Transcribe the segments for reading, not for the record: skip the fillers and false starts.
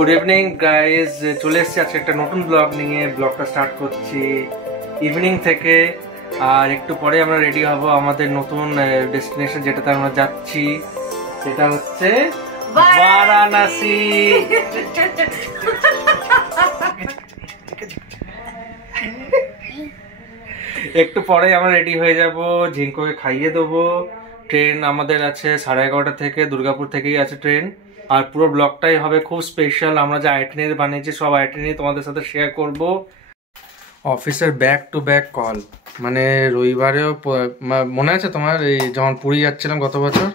Good evening guys, চলে এসেছি আজকে একটা নতুন ব্লগ নিয়ে। ব্লগটা স্টার্ট করছি ইভিনিং থেকে। আর একটু পরে আমরা রেডি হব আমাদের নতুন ডেস্টিনেশন যেটাতে আমরা যাচ্ছি, সেটা হচ্ছে বারাণসী। একটু পরে আমরা রেডি হয়ে যাব, ঝিঙ্কোকে খাইয়ে দেবো। ট্রেন আমাদের আছে 11:30 থেকে, দুর্গাপুর থেকেই আছে ট্রেন। আর পুরো ব্লগটাই হবে খুব স্পেশাল। আমরা যে আইটিনারি বানিয়েছি সব আইটিনারি তোমাদের সাথে শেয়ার করব। অফিসের ব্যাক টু ব্যাক কল, মানে রবিবারেও মনে আছে তোমার, এই যখন পুরী যাচ্ছিলাম গত বছর,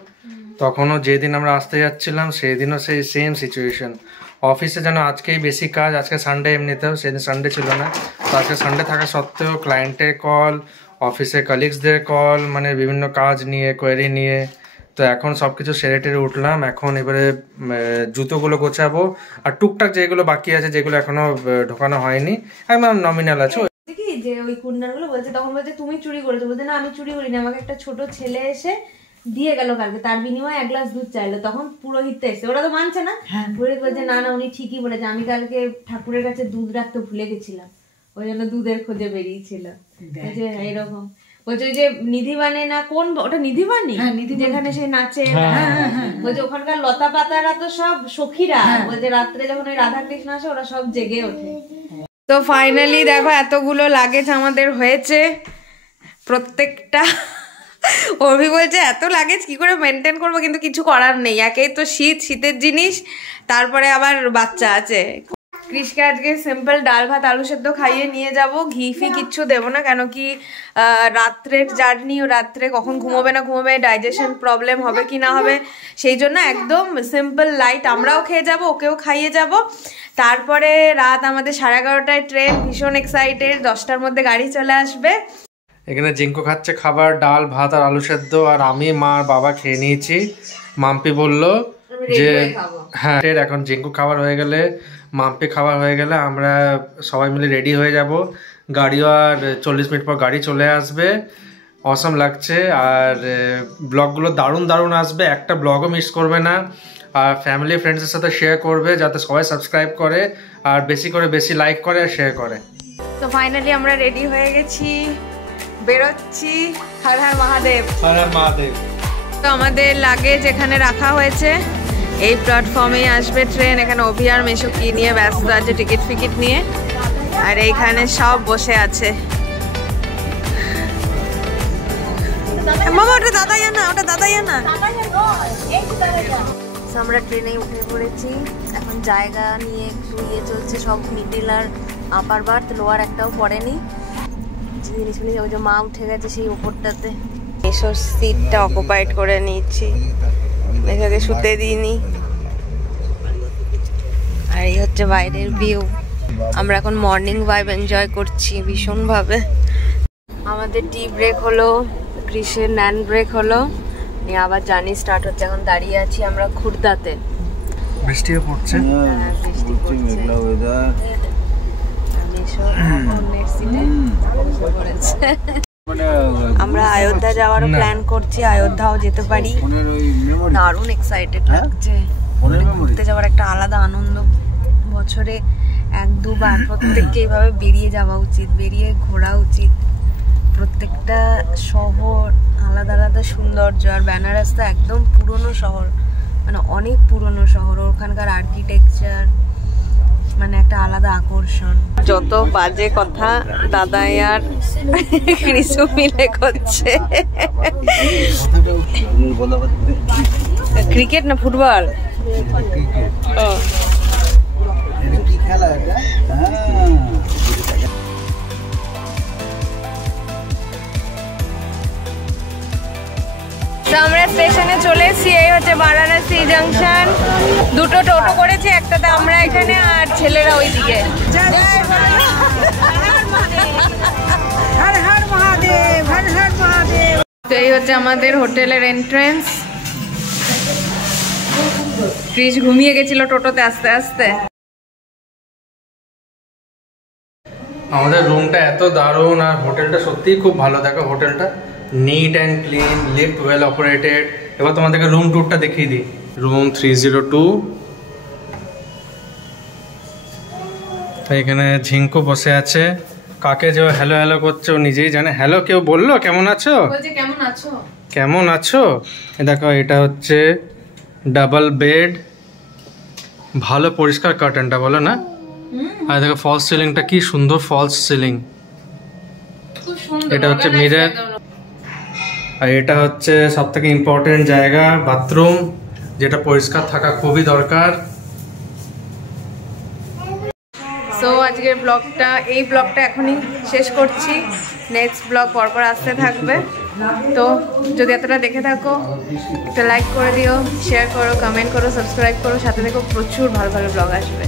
তখনও যেদিন আমরা আসতে যাচ্ছিলাম সেই দিনও সেই সেম সিচুয়েশন। অফিসে যেন আজকেই বেশি কাজ, আজকে সানডে, এমনিতেও সেদিন সানডে ছিল না, তো আজকে সানডে থাকা সত্ত্বেও ক্লায়েন্টের কল, অফিসে কলিগসদের কল, মানে বিভিন্ন কাজ নিয়ে, কোয়েরি নিয়ে। তো এখন সব কিছু সেরে টেরে উঠলাম। এখন এবারে জুতোগুলো গোছাবো, আর টুকটাক যেগুলো বাকি আছে, যেগুলো এখনো ঢোকানো হয়নি, একদম নমিনাল আছে। কি যে ওই কুন্ডারগুলো বলছে, তখন বলছে তুমি চুরি করেছো, বলছে না আমি চুরি করিনি, আমাকে একটা ছোট ছেলে এসে দিয়ে গেল কালকে, তার বিনিময়ে 1 গ্লাস দুধ চাইলো। তখন পুরোহিত এসছে, ওরা তো মানছে না। পুরোহিত বলছে না না উনি ঠিকই বলেছে, আমি কালকে ঠাকুরের কাছে দুধ রাখতে ভুলে গেছিলাম, ওই জন্য দুধের খোঁজে বেরিয়েছিল। এরকম বলছে ওই যে নিধিবানে না, কোন ওটা নিধিবানি যেখানে সে নাচে, বলছে ওখানকার লতা পাতারা তো সব সখীরা, বলছে রাত্রে যখন ওই রাধা কৃষ্ণ আসে ওরা সব জেগে ওঠে। তো ফাইনালি দেখো এতগুলো লাগেজ আমাদের হয়েছে প্রত্যেকটা। অভি বলছে এত লাগেজ কি করে মেনটেন করবো, কিন্তু কিছু করার নেই, একেই তো শীতের জিনিস, তারপরে আবার বাচ্চা আছে। কৃষকে আজকে সিম্পল ডাল ভাত আলু সেদ্ধ খাইয়ে নিয়ে যাব, ঘি ফি কিচ্ছু দেবো না, কেন কি রাত্রের জার্নি, রাত্রে কখন ঘুমোবে না ঘুমোবে, ডাইজেশন প্রবলেম হবে কি না হবে, সেই জন্য একদম সিম্পল লাইট আমরাও খেয়ে যাব, ওকেও খাইয়ে যাব। তারপরে রাত আমাদের 11:30টায় ট্রেন, ভীষণ এক্সাইটেড, 10টার মধ্যে গাড়ি চলে আসবে। এখানে জিঙ্কো খাচ্ছে খাবার, ডাল ভাত আর আলু সেদ্ধ, আর আমি মা আর বাবা খেয়ে নিয়েছি। মাম্পি বলল যে হ্যাঁ, এখন জিঙ্কো খাবার হয়ে গেলে, মাম্পি খাবার হয়ে গেলে আমরা সবাই মিলে রেডি হয়ে যাব। গাড়িও আর 40 মিনিট পর গাড়ি চলে আসবে। অসম লাগছে, আর ব্লগগুলো দারুণ দারুণ আসবে, একটা ব্লগও মিস করবে না। আর ফ্যামিলি ফ্রেন্ডসের সাথে শেয়ার করবে, যাতে সবাই সাবস্ক্রাইব করে আর বেশি লাইক করে আর শেয়ার করে। তো ফাইনালি আমরা রেডি হয়ে গেছি, বেরোচ্ছি। হর হর মহাদেব, হর হর মহাদেব। তো আমাদের লাগেজ এখানে রাখা হয়েছে, এই প্ল্যাটফর্মে আসবে ট্রেন। এখানে অভি আর মেশো কি নিয়ে ব্যস্ত আছে, টিকিট ফিকিট নিয়ে, আর এইখানে সব বসে আছে। মামা ওটা দাদা জানা, ওটা দাদা জানা। আমরা ট্রেনে উঠে পড়েছি, এখন জায়গা নিয়ে একটু চলছে, সব মিডিল আর আপার বার্থ, লোয়ার একটাও পড়েনি। জিনিসগুলি ওই যে মা উঠে গেছে সেই উপরটাতে, এসব সিটটা অকুপাইড করে নিচ্ছি, মেঘাকে শুতে দিইনি। আর এই হচ্ছে বাইরের ভিউ। আমরা এখন মর্নিং ভাইব এনজয় করছি ভীষণভাবে। আমাদের টি ব্রেক হলো, কৃষের ন্যান ব্রেক হলো, নিয়ে আবার জার্নি স্টার্ট হচ্ছে। এখন দাঁড়িয়ে আছি আমরা খুর্দাতে, বৃষ্টিও পড়ছে, বৃষ্টি পড়ছে। আমরা অযোধ্যা যাওয়ারও প্ল্যান করছি, অযোধ্যাও যেতে পারি, দারুণ এক্সাইটেড লাগছে। ঘুরতে যাওয়ার একটা আলাদা আনন্দ, বছরে 1-2 বার প্রত্যেককে এইভাবে বেরিয়ে যাওয়া উচিত, বেরিয়ে ঘোরা উচিত। প্রত্যেকটা শহর আলাদা আলাদা সৌন্দর্য, আর বেনারস তো একদম পুরনো শহর, মানে অনেক পুরনো শহর, ওখানকার আর্কিটেকচার মানে একটা আলাদা আকর্ষণ। যত বাজে কথা দাদাই আর কৃষু মিলে করছে। ক্রিকেট না ফুটবল? আমরা স্টেশনে চলে এসেছি, এই হচ্ছে বারাণসী জাংশন। 2টো টোটো করেছি, একটাতে আমরা এখানে আর ছেলেরা ওইদিকে। তো এই হচ্ছে আমাদের হোটেলের এন্ট্রেন্স। ক্রিস ঘুমিয়ে গেছিল টোটোতে আস্তে আস্তে। আমাদের রুমটা এত দারুণ, আর হোটেলটা সত্যিই খুব ভালো। দেখো হোটেলটা neat and clean, lift well operated. এবার তোমাদেরকে রুম ট্যুরটা দেখিয়ে দিই। রুম 302, এখানে ঝিঙ্কু বসে আছে, কাকে যে হ্যালো হ্যালো করছে ও নিজেই জানে। হ্যালো কেউ বললো কেমন আছো, কেমন আছো, কেমন আছো। দেখো এটা হচ্ছে ডাবল বেড, ভালো পরিষ্কার কার্টেনটা বলো না। আর দেখো ফলস সিলিংটা কি সুন্দর, ফলস সিলিং। এটা হচ্ছে মিরর, আর এটা হচ্ছে সব থেকে ইম্পর্টেন্ট জায়গা বাথরুম, যেটা পরিষ্কার থাকা খুবই দরকার। সো আজকের ব্লগটা, এই ব্লগটা এখনই শেষ করছি, নেক্সট ব্লগ পরপর আসতে থাকবে। তো যদি এতটা দেখে থাকো একটা লাইক করে দিও, শেয়ার করো, কমেন্ট করো, সাবস্ক্রাইব করো, সাথে দেখো প্রচুর ভালো ভালো ব্লগ আসবে।